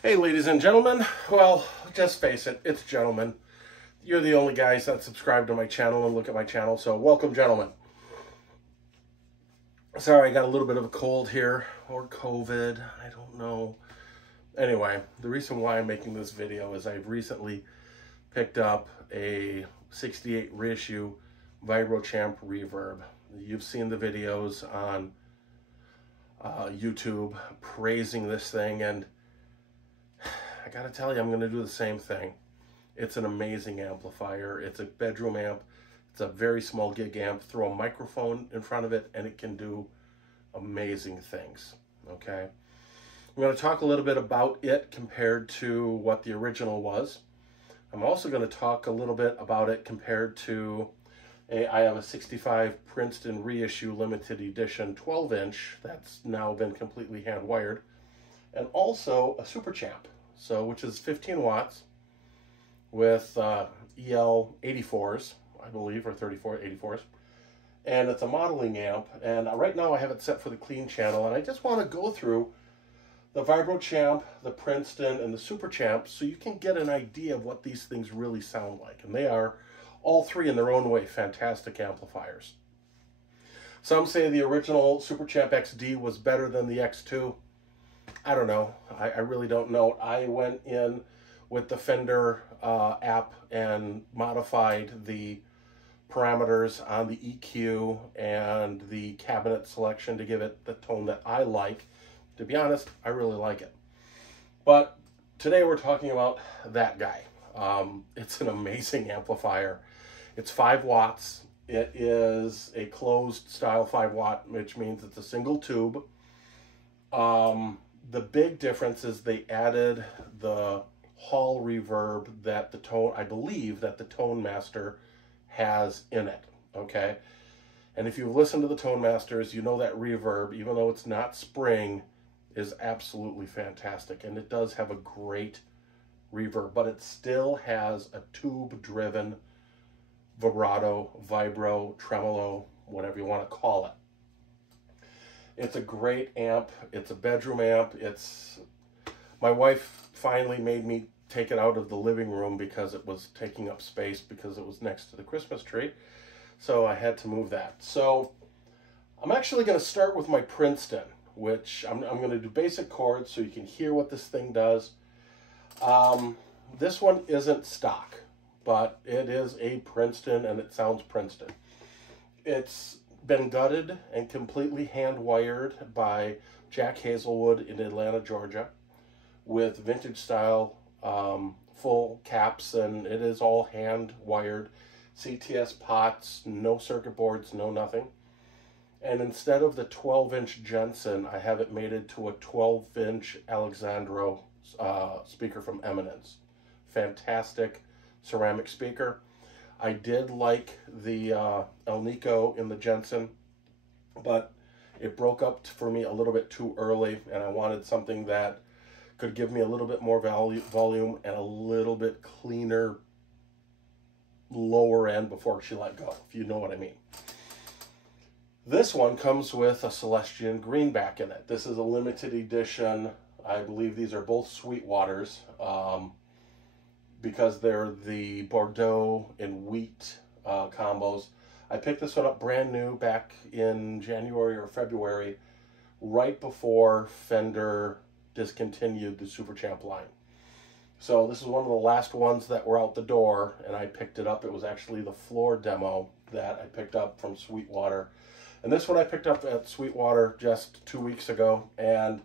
Hey, ladies and gentlemen. Well, just face it, it's gentlemen. You're the only guys that subscribe to my channel and look at my channel, so welcome, gentlemen. Sorry, I got a little bit of a cold here, or COVID, I don't know. Anyway, the reason why I'm making this video is I've recently picked up a 68 reissue Vibro Champ Reverb. You've seen the videos on YouTube praising this thing, and I gotta tell you, I'm gonna do the same thing. It's an amazing amplifier. It's a bedroom amp. It's a very small gig amp. Throw a microphone in front of it and it can do amazing things, okay? I'm gonna talk a little bit about it compared to what the original was. I'm also gonna talk a little bit about it compared to I have a 65 Princeton Reissue limited edition 12-inch that's now been completely hand wired, and also a Super Champ. So, which is 15 watts with EL 84s, I believe, or 84s. And it's a modeling amp. And right now I have it set for the clean channel. And I just want to go through the Vibro Champ, the Princeton, and the Super Champ so you can get an idea of what these things really sound like. And they are, all three in their own way, fantastic amplifiers. Some say the original Super Champ XD was better than the X2. I don't know. I really don't know. I went in with the Fender app and modified the parameters on the EQ and the cabinet selection to give it the tone that I like. To be honest, I really like it. But today we're talking about that guy. It's an amazing amplifier. It's 5 watts. It is a closed style 5 watt, which means it's a single tube. The big difference is they added the hall reverb that the tone, I believe that the Tone Master has in it, okay? And if you've listened to the Tone Masters, you know that reverb, even though it's not spring, is absolutely fantastic. And it does have a great reverb, but it still has a tube-driven vibrato, vibro, tremolo, whatever you want to call it. It's a great amp. It's a bedroom amp. My wife finally made me take it out of the living room because it was taking up space because it was next to the Christmas tree. So I had to move that. So I'm actually going to start with my Princeton, which I'm going to do basic chords so you can hear what this thing does. This one isn't stock, but it is a Princeton and it sounds Princeton. It's been gutted and completely hand wired by Jack Hazelwood in Atlanta, Georgia, with vintage style full caps, and it is all hand wired. CTS pots, no circuit boards, no nothing. And instead of the 12-inch Jensen, I have it mated to a 12-inch Alexandro speaker from Eminence. Fantastic ceramic speaker. I did like the El Nico in the Jensen, but it broke up for me a little bit too early, and I wanted something that could give me a little bit more volume and a little bit cleaner lower end before she let go, if you know what I mean. This one comes with a Celestian greenback in it. This is a limited edition. I believe these are both Sweetwaters. Because they're the Bordeaux and wheat combos. I picked this one up brand new back in January or February, right before Fender discontinued the Super Champ line. So this is one of the last ones that were out the door, and I picked it up. It was actually the floor demo that I picked up from Sweetwater. And this one I picked up at Sweetwater just 2 weeks ago, and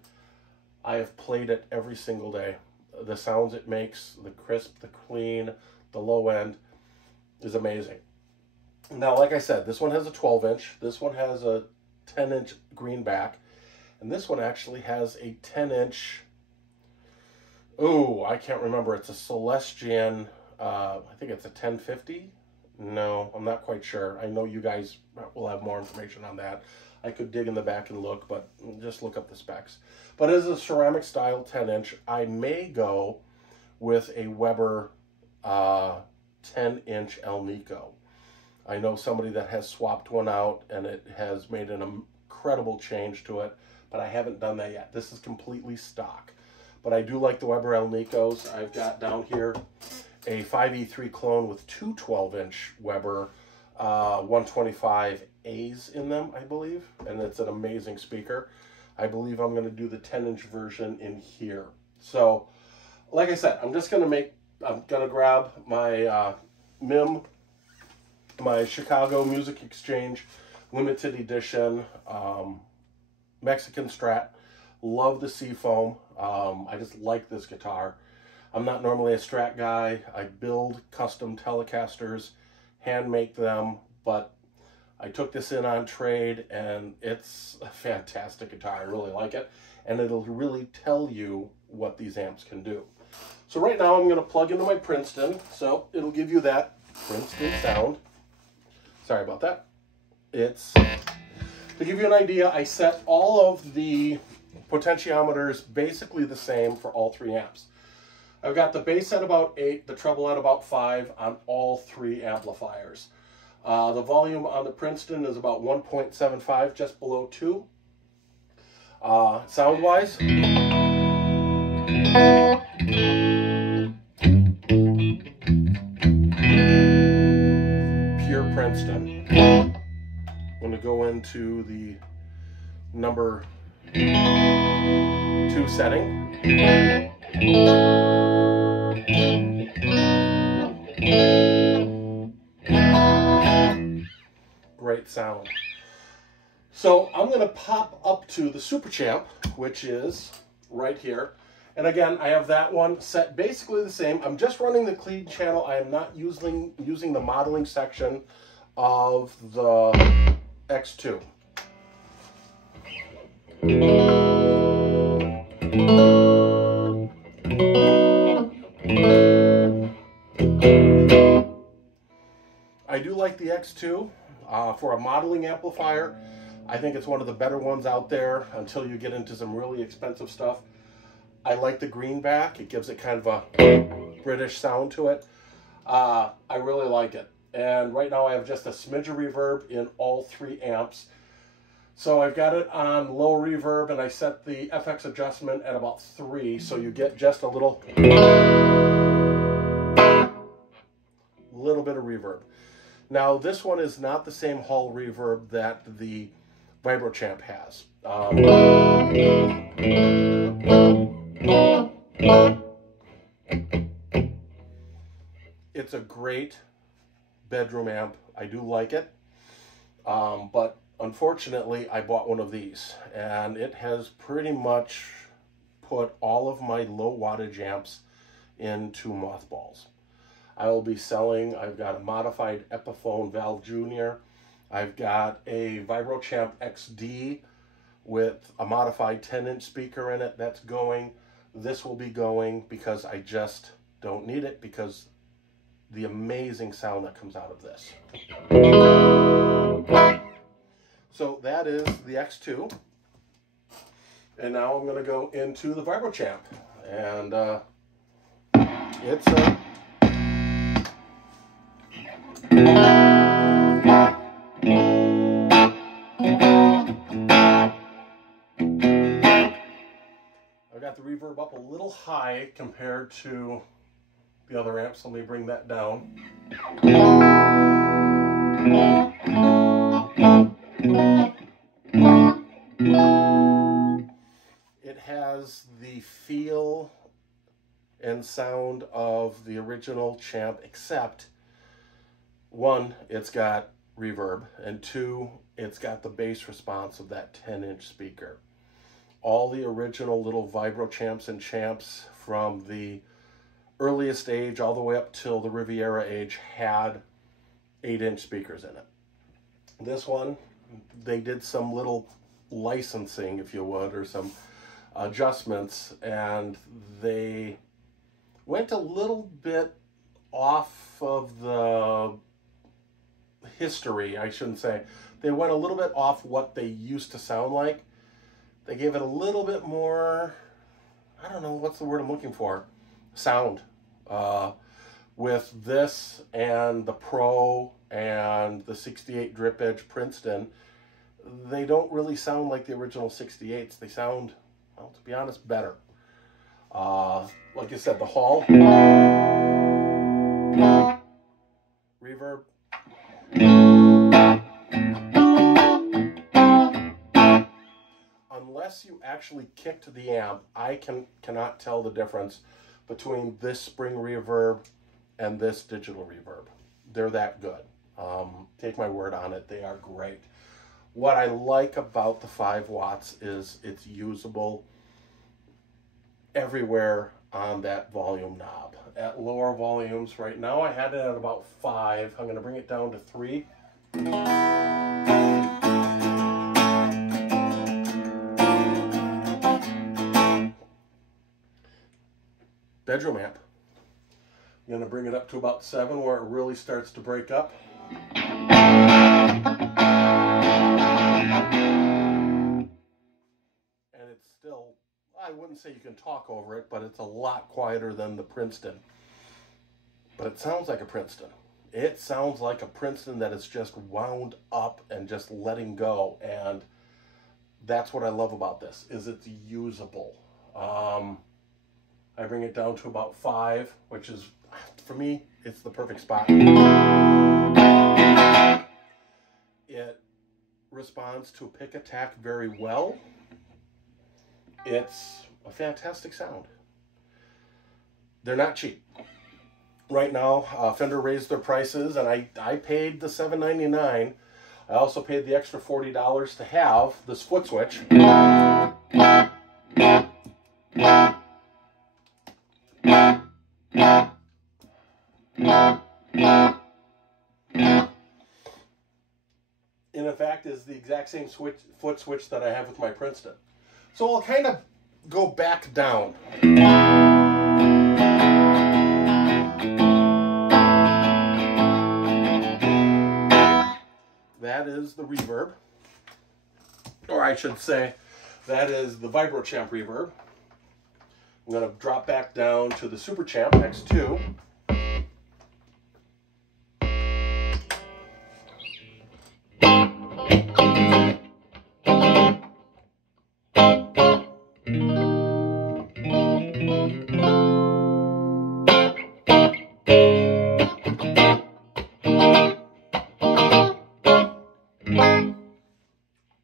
I have played it every single day. The sounds it makes, the crisp, the clean, the low end is amazing. Now, like I said, this one has a 12-inch. This one has a 10-inch greenback. And this one actually has a 10-inch, oh, I can't remember. It's a Celestian, I think it's a 1050. No, I'm not quite sure. I know you guys will have more information on that. I could dig in the back and look, but just look up the specs. But it is a ceramic style 10-inch. I may go with a Weber 10-inch El Nico. I know somebody that has swapped one out and it has made an incredible change to it, but I haven't done that yet. This is completely stock. but I do like the Weber Alnicos. I've got down here a 5E3 clone with two 12-inch Weber 125As in them, I believe, and it's an amazing speaker. I believe I'm going to do the 10-inch version in here. So, like I said, I'm going to grab my MIM, my Chicago Music Exchange limited edition Mexican Strat. Love the Seafoam. I just like this guitar. I'm not normally a Strat guy. I build custom Telecasters, hand make them, but I took this in on trade and it's a fantastic guitar. I really like it, and it'll really tell you what these amps can do. So right now I'm going to plug into my Princeton, so it'll give you that Princeton sound. Sorry about that. It's, to give you an idea, I set all of the potentiometers basically the same for all three amps. I've got the bass at about 8, the treble at about 5 on all three amplifiers. The volume on the Princeton is about 1.75, just below 2. Sound-wise, pure Princeton. I'm going to go into the number 2 setting. Great sound. So I'm going to pop up to the Super Champ, which is right here. And again, I have that one set basically the same. I'm just running the clean channel. I am not using the modeling section of the X2. I do like the X2 for a modeling amplifier. I think it's one of the better ones out there until you get into some really expensive stuff. I like the greenback. It gives it kind of a British sound to it. I really like it. And right now I have just a smidge of reverb in all three amps. So I've got it on low reverb, and I set the FX adjustment at about 3, so you get just a little bit of reverb. Now this one is not the same hall reverb that the Vibro Champ has. It's a great bedroom amp. I do like it, but unfortunately I bought one of these, and it has pretty much put all of my low wattage amps into mothballs. I will be selling, I've got a modified Epiphone Valve Junior. I've got a Vibro Champ XD with a modified 10-inch speaker in it that's going. This will be going because I just don't need it because the amazing sound that comes out of this. So that is the X2. And now I'm going to go into the Vibro Champ. And it's a... I've got the reverb up a little high compared to the other amps. Let me bring that down. It has the feel and sound of the original Champ, except 1, it's got reverb, and 2, it's got the bass response of that 10-inch speaker. All the original little Vibro Champs and Champs from the earliest age all the way up till the Riviera age had 8-inch speakers in it. This one, they did some little licensing, if you would, or some adjustments, and they went a little bit off of the history, I shouldn't say. They went a little bit off what they used to sound like. They gave it a little bit more, I don't know, what's the word I'm looking for? Sound. With this and the Pro and the 68 drip edge Princeton, they don't really sound like the original 68s. They sound, well, to be honest, better. Like I said, the Hall reverb. Unless you actually kicked the amp, I cannot tell the difference between this spring reverb and this digital reverb. They're that good. Take my word on it, they are great. What I like about the 5 watts is it's usable everywhere on that volume knob. At lower volumes, right now I had it at about 5. I'm going to bring it down to 3. Bedroom amp. I'm going to bring it up to about 7 where it really starts to break up. And it's still, I wouldn't say you can talk over it, but it's a lot quieter than the Princeton. But it sounds like a Princeton. It sounds like a Princeton that is just wound up and just letting go. And that's what I love about this, is it's usable. I bring it down to about 5, which is, for me, it's the perfect spot. It responds to pick attack very well. It's a fantastic sound. They're not cheap. Right now, Fender raised their prices, and I paid the $7.99. I also paid the extra $40 to have this foot switch. And in fact is the exact same foot switch that I have with my Princeton. So I'll kind of go back down. That is the reverb, or I should say, that is the Vibro Champ Reverb. I'm going to drop back down to the Super Champ X2.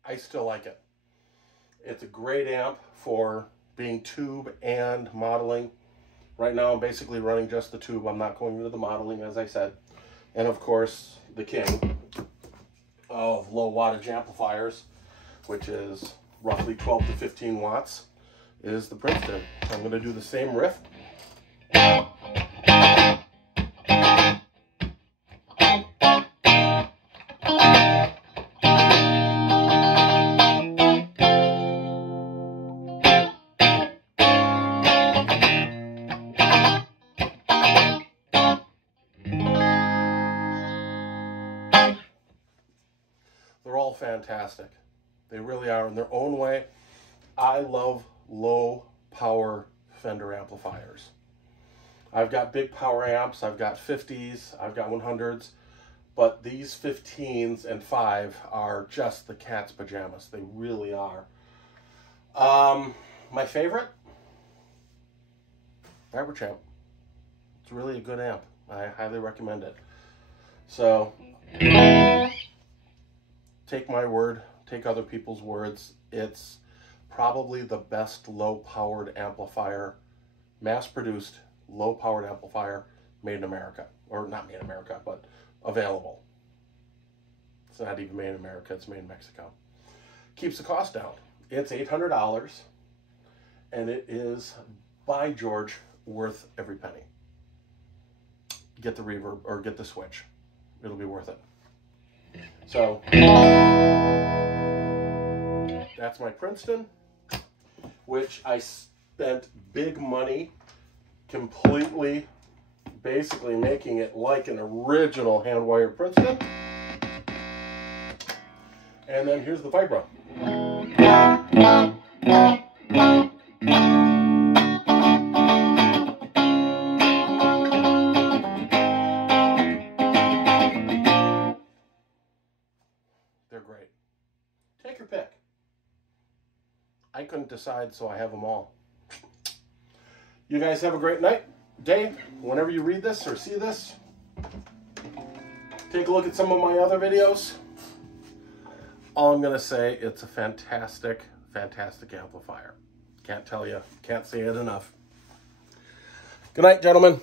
I still like it. It's a great amp for being tube and modeling. Right now I'm basically running just the tube. I'm not going into the modeling, as I said. And of course, the king of low wattage amplifiers, which is roughly 12 to 15 watts, is the Princeton. I'm going to do the same riff. They're all fantastic. They really are in their own way. I love low power Fender amplifiers. I've got big power amps, I've got 50s, I've got 100s, but these 15s and 5 are just the cat's pajamas. They really are. My favorite? Vibro Champ. It's really a good amp. I highly recommend it. So, take my word, take other people's words. It's probably the best low-powered amplifier, mass-produced, low-powered amplifier made in America. Or not made in America, but available. It's not even made in America, it's made in Mexico. Keeps the cost down. It's $800, and it is, by George, worth every penny. Get the reverb, or get the switch. It'll be worth it. So, that's my Princeton, which I spent big money completely, basically making it like an original hand-wired Princeton. And then here's the Vibro. They're great. Take your pick. I couldn't decide, so I have them all. You guys have a great night, day, whenever you read this or see this. Take a look at some of my other videos. All I'm going to say, it's a fantastic, fantastic amplifier. Can't tell you, can't say it enough. Good night, gentlemen.